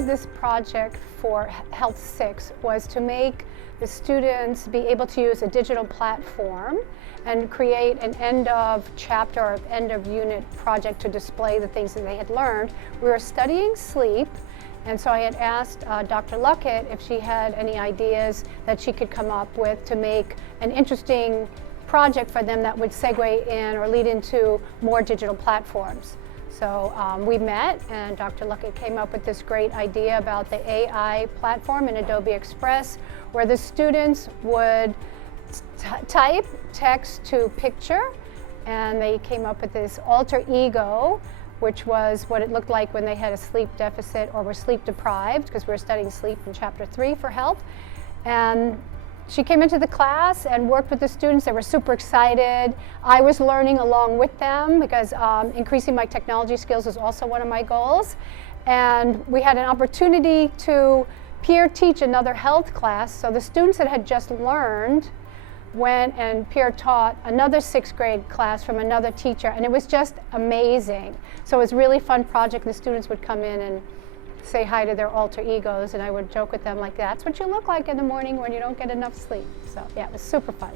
of this project for Health 6 was to make the students be able to use a digital platform and create an end of chapter or end of unit project to display the things that they had learned. We were studying sleep, and so I had asked Dr. Luckett if she had any ideas that she could come up with to make an interesting project for them that would segue in or lead into more digital platforms. So we met, and Dr. Luckett came up with this great idea about the AI platform in Adobe Express, where the students would type text to picture, and they came up with this alter ego, which was what it looked like when they had a sleep deficit or were sleep deprived, because we were studying sleep in Chapter 3 for health. And she came into the class and worked with the students. They were super excited. I was learning along with them because increasing my technology skills is also one of my goals. And we had an opportunity to peer teach another health class. So the students that had just learned went and peer taught another 6th grade class from another teacher, and it was just amazing. So it was a really fun project. The students would come in and say hi to their alter egos, and I would joke with them like, that's what you look like in the morning when you don't get enough sleep. So yeah, it was super fun.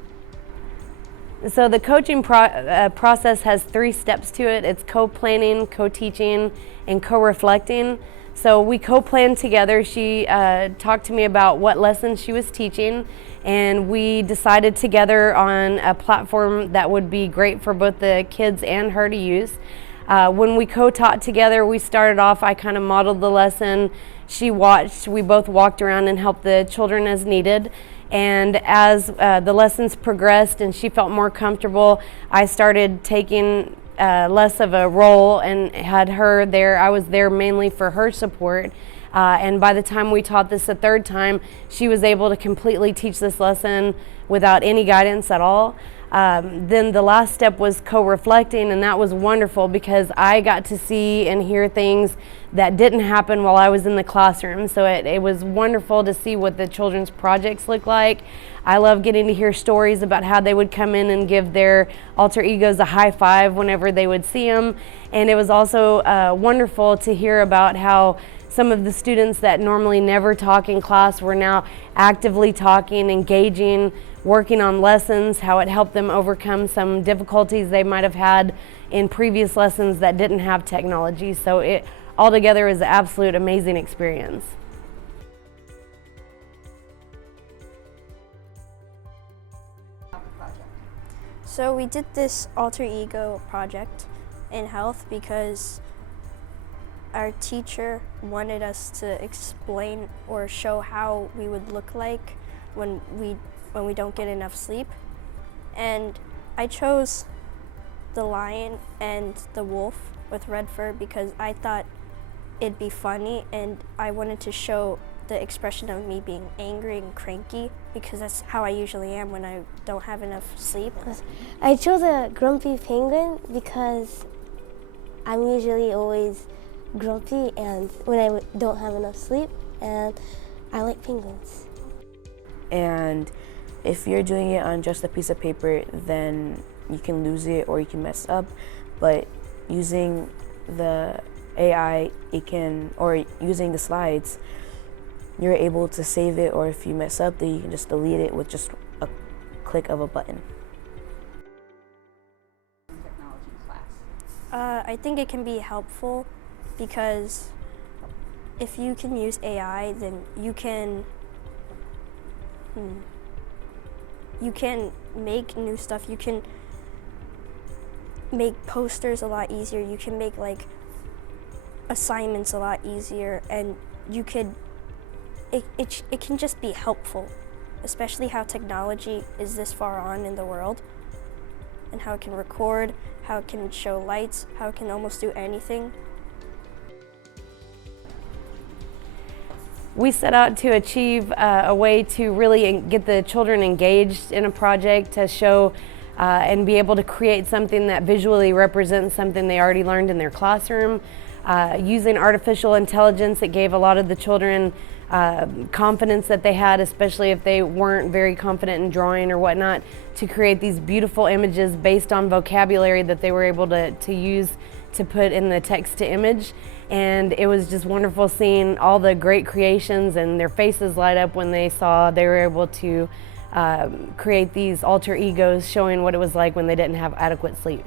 So the coaching process has 3 steps to it. It's co-planning, co-teaching, and co-reflecting. So we co-planned together. She talked to me about what lessons she was teaching, and we decided together on a platform that would be great for both the kids and her to use. When we co-taught together, we started off, I kind of modeled the lesson. She watched, we both walked around and helped the children as needed. And as the lessons progressed and she felt more comfortable, I started taking less of a role and had her there. I was there mainly for her support. And by the time we taught this a 3rd time, she was able to completely teach this lesson without any guidance at all. Then the last step was co-reflecting, and that was wonderful because I got to see and hear things that didn't happen while I was in the classroom. So it was wonderful to see what the children's projects look like. I love getting to hear stories about how they would come in and give their alter egos a high five whenever they would see them. And it was also wonderful to hear about how some of the students that normally never talk in class were now actively talking, engaging, working on lessons, how it helped them overcome some difficulties they might have had in previous lessons that didn't have technology. So it altogether is an absolute amazing experience. So we did this alter ego project in health because our teacher wanted us to explain or show how we would look like when we don't get enough sleep. And I chose the lion and the wolf with red fur because I thought it'd be funny, and I wanted to show the expression of me being angry and cranky because that's how I usually am when I don't have enough sleep. I chose a grumpy penguin because I'm usually always grumpy and when I don't have enough sleep, and I like penguins. And if you're doing it on just a piece of paper, then you can lose it or you can mess up. But using the AI, or using the slides, you're able to save it, or if you mess up, then you can just delete it with just a click of a button. I think it can be helpful because if you can use AI, then you can make new stuff. You can make posters a lot easier. You can make like assignments a lot easier, and you could it can just be helpful, especially how technology is this far on in the world and how it can record, how it can show lights, how it can almost do anything. We set out to achieve a way to really get the children engaged in a project to show and be able to create something that visually represents something they already learned in their classroom. Using artificial intelligence, it gave a lot of the children confidence that they had, especially if they weren't very confident in drawing or whatnot, to create these beautiful images based on vocabulary that they were able to use to put in the text to image. And it was just wonderful seeing all the great creations and their faces light up when they saw they were able to create these alter egos showing what it was like when they didn't have adequate sleep.